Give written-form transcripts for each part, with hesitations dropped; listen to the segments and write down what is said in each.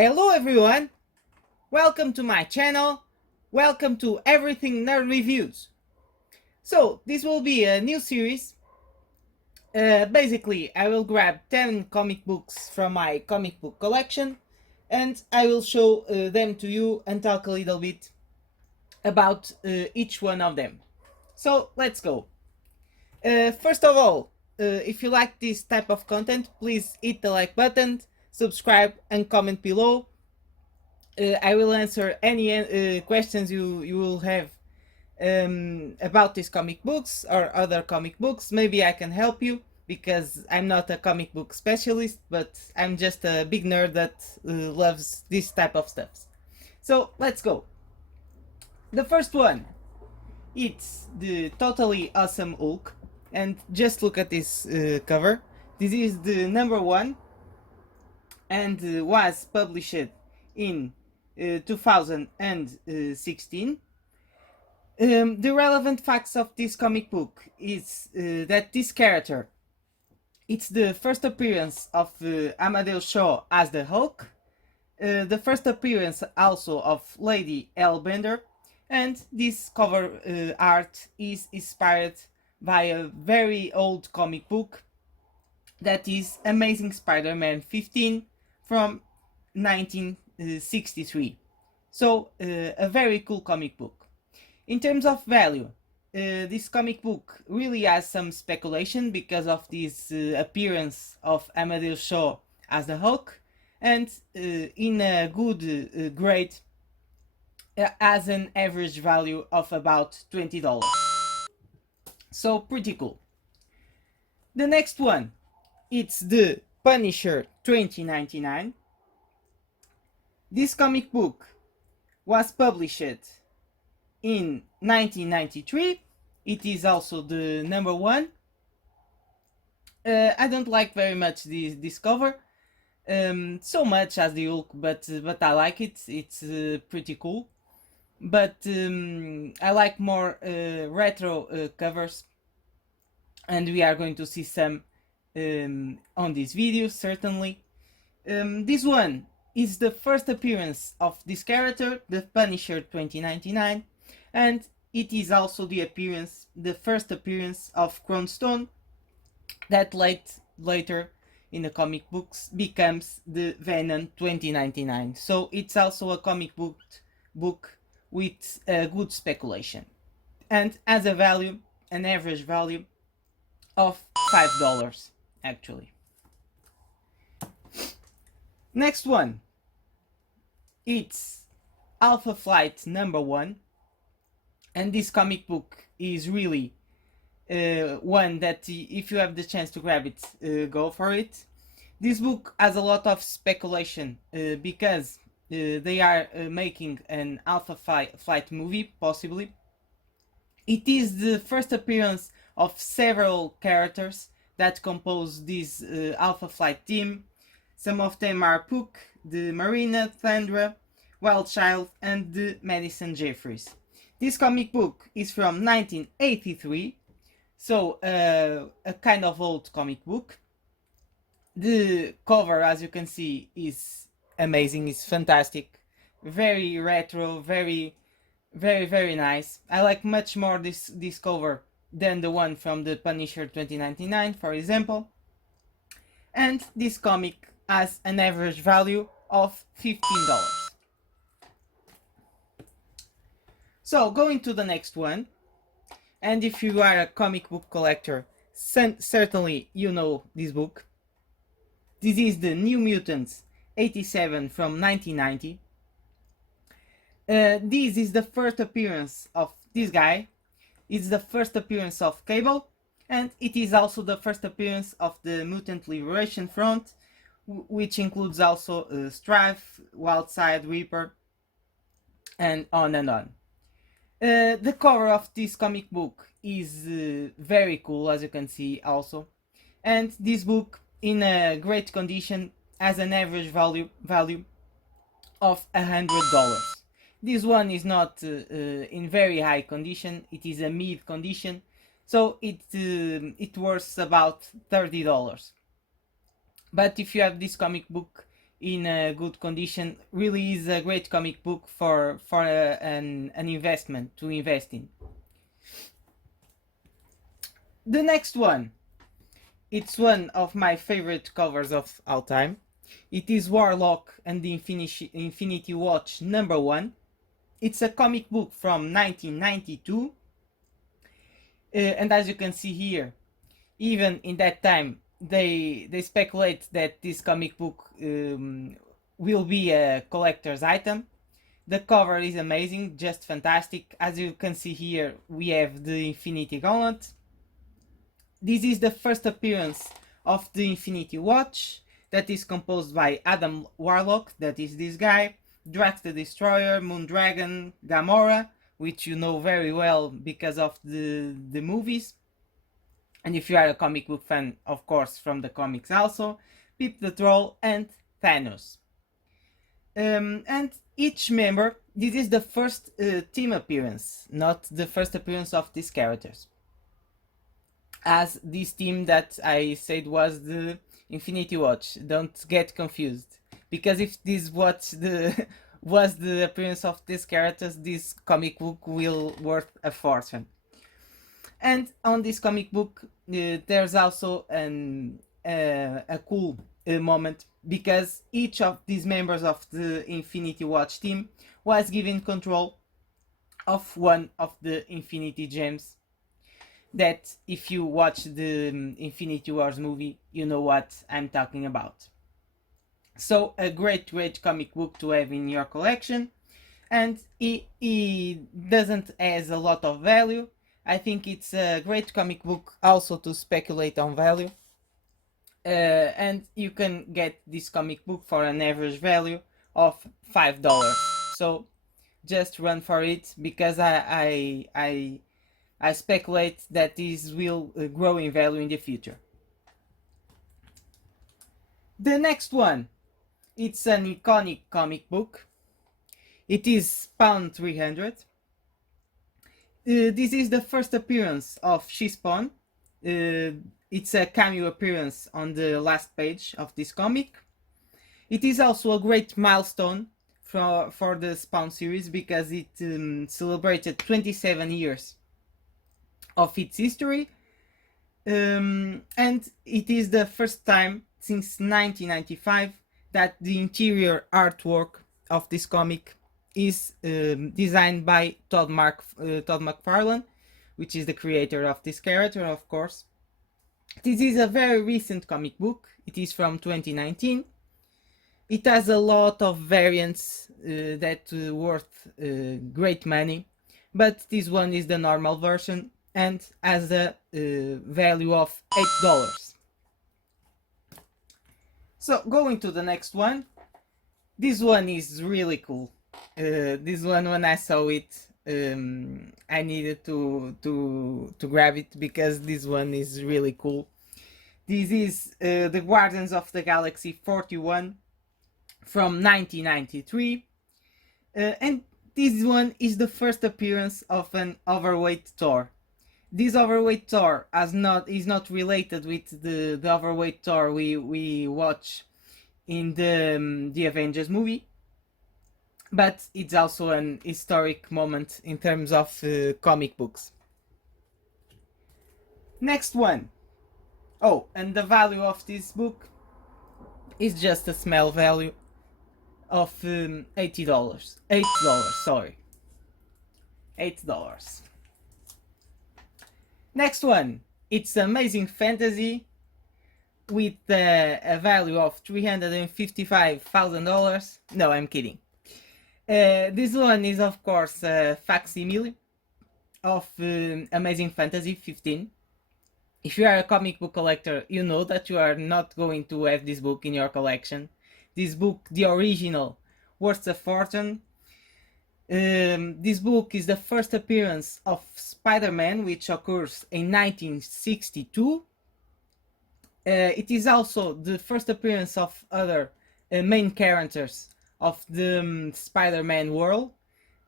Hello everyone, welcome to my channel, welcome to Everything Nerd Reviews. So this will be a new series. Basically I will grab 10 comic books from my comic book collection and I will show them to you and talk a little bit about each one of them. So let's go. First of all, if you like this type of content, please hit the like button, subscribe and comment below. I will answer any questions you will have about these comic books or other comic books. Maybe I can help you because I'm not a comic book specialist, but I'm just a big nerd that loves this type of stuff. So let's go. The first one, it's the Totally Awesome Hulk, and just look at this cover. This is the number one and was published in 2016. The relevant facts of this comic book is that this character, it's the first appearance of Amadeus Shaw as the Hulk, the first appearance also of Lady Hellbender, and this cover art is inspired by a very old comic book that is Amazing Spider-Man 15 from 1963. So a very cool comic book. In terms of value, this comic book really has some speculation because of this appearance of Amadeus Shaw as the Hulk, and in a good grade has an average value of about $20. So pretty cool. The next one, it's the Punisher 2099. This comic book was published in 1993. It is also the number one. I don't like very much this cover, so much as the Hulk, but I like it. It's pretty cool. But I like more retro covers, and we are going to see some on this video certainly. This one is the first appearance of this character, the Punisher 2099, and it is also the first appearance of Stone, that later in the comic books becomes the Venom 2099. So it's also a comic book with good speculation, and has a value, an average value of $5 actually. Next one, it's Alpha Flight number one, and this comic book is really one that if you have the chance to grab it, go for it. This book has a lot of speculation because they are making an Alpha Flight movie, possibly. It is the first appearance of several characters that compose this Alpha Flight team. Some of them are Puck, the Marina, Thundra, Wildchild, and the Madison Jeffries. This comic book is from 1983, so a kind of old comic book. The cover, as you can see, is amazing, it's fantastic, very retro, very nice. I like much more this cover than the one from the Punisher 2099, for example. And this comic has an average value of $15. So going to the next one, and if you are a comic book collector, certainly you know this book. This is the New Mutants 87 from 1990. This is the first appearance of this guy. It's the first appearance of Cable, and it is also the first appearance of the Mutant Liberation Front, which includes also Strife, Wildside, Reaper, and on and on. The cover of this comic book is very cool, as you can see also, and this book in a great condition has an average value of $100. This one is not in very high condition, it is a mid condition, so it worth about $30. But if you have this comic book, in a good condition, really is a great comic book for an investment to invest in. The next one, it's one of my favorite covers of all time. It is Warlock and the Infinity Watch #1. It's a comic book from 1992, and as you can see here, even in that time, they speculate that this comic book will be a collector's item. The cover is amazing, just fantastic. As you can see here, we have the Infinity Gauntlet. This is the first appearance of the Infinity Watch, that is composed by Adam Warlock, that is this guy, Drax the Destroyer, Moondragon, Gamora, which you know very well because of the movies. And if you are a comic book fan, of course, from the comics also, Pip the Troll and Thanos. And each member, this is the first team appearance, not the first appearance of these characters. As this team that I said was the Infinity Watch, don't get confused. Because if this watch was the appearance of these characters, this comic book will worth a fortune. And on this comic book, there's also a cool moment, because each of these members of the Infinity Watch team was given control of one of the Infinity Gems, that if you watch the Infinity Wars movie, you know what I'm talking about. So a great comic book to have in your collection, and it doesn't has a lot of value. I think it's a great comic book also to speculate on value. And you can get this comic book for an average value of $5. So just run for it, because I speculate that this will grow in value in the future. The next one, it's an iconic comic book. It is Spawn 300. This is the first appearance of She-Spawn. It's a cameo appearance on the last page of this comic. It is also a great milestone for the Spawn series, because it celebrated 27 years of its history, and it is the first time since 1995 that the interior artwork of this comic is designed by Todd McFarlane, which is the creator of this character, of course. This is a very recent comic book. It is from 2019. It has a lot of variants that worth great money, but this one is the normal version and has a value of $8. So going to the next one, this one is really cool. This one, when I saw it, I needed to grab it, because this one is really cool. This is the Guardians of the Galaxy 41 from 1993, and this one is the first appearance of an overweight Thor. This overweight Thor is not related with the overweight Thor we watch in the Avengers movie, but it's also an historic moment in terms of comic books. Next one. Oh, and the value of this book is just a small value of $80. $8, sorry. $8. Next one. It's Amazing Fantasy with a value of $355,000. No, I'm kidding. This one is, of course, a facsimile of Amazing Fantasy 15. If you are a comic book collector, you know that you are not going to have this book in your collection. This book, the original, worth a fortune. This book is the first appearance of Spiderman, which occurs in 1962. It is also the first appearance of other main characters of the Spider-Man world.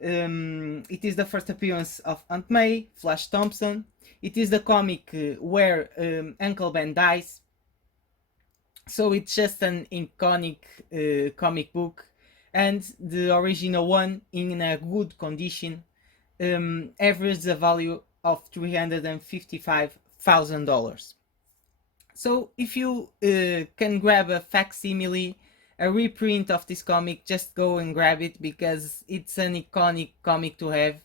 It is the first appearance of Aunt May, Flash Thompson. It is the comic where Uncle Ben dies. So it's just an iconic comic book, and the original one in a good condition averages a value of $355,000. So if you can grab a facsimile, a reprint of this comic, just go and grab it, because it's an iconic comic to have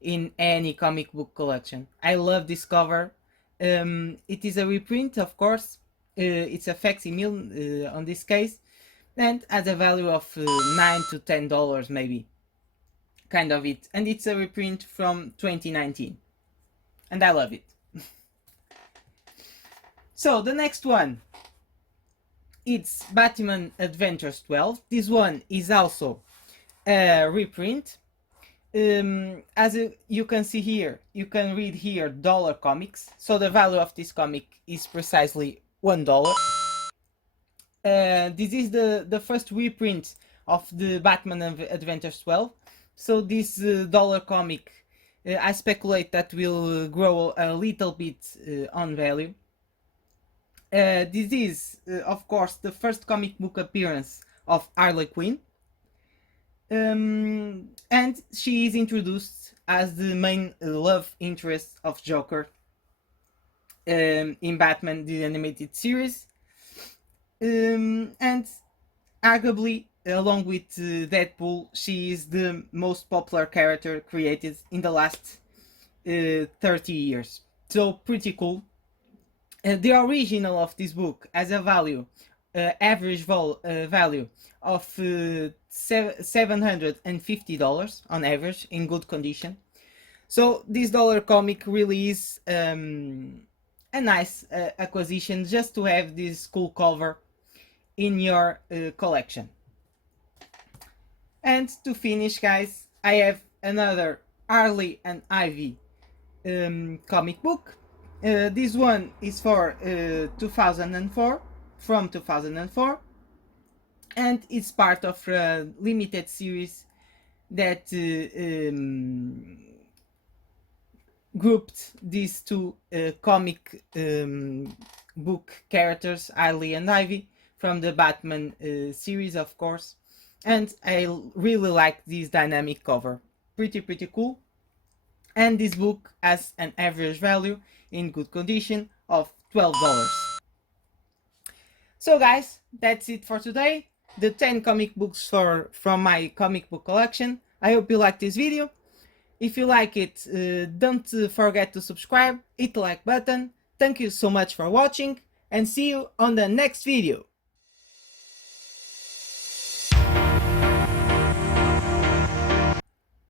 in any comic book collection. I love this cover. It is a reprint, of course. It's a facsimile on this case, and at a value of $9 to $10 maybe, kind of it. And it's a reprint from 2019, and I love it. So the next one, it's Batman Adventures 12. This one is also a reprint. As you can see here, you can read here dollar comics. So the value of this comic is precisely $1. This is the first reprint of the Batman Adventures 12. So this dollar comic, I speculate that will grow a little bit on value. This is, of course, the first comic book appearance of Harley Quinn. And she is introduced as the main love interest of Joker in Batman the Animated Series. And arguably, along with Deadpool, she is the most popular character created in the last 30 years. So pretty cool. The original of this book has a value, average value of $750 on average, in good condition. So this dollar comic really is a nice acquisition, just to have this cool cover in your collection. And to finish, guys, I have another Harley and Ivy comic book. This one is for 2004, from 2004, and it's part of a limited series that grouped these two comic book characters, Harley and Ivy, from the Batman series, of course. And I really like this dynamic cover. Pretty cool. And this book has an average value in good condition of $12. So guys, that's it for today. The 10 comic books from my comic book collection. I hope you liked this video. If you like it, don't forget to subscribe, hit the like button. Thank you so much for watching, and see you on the next video.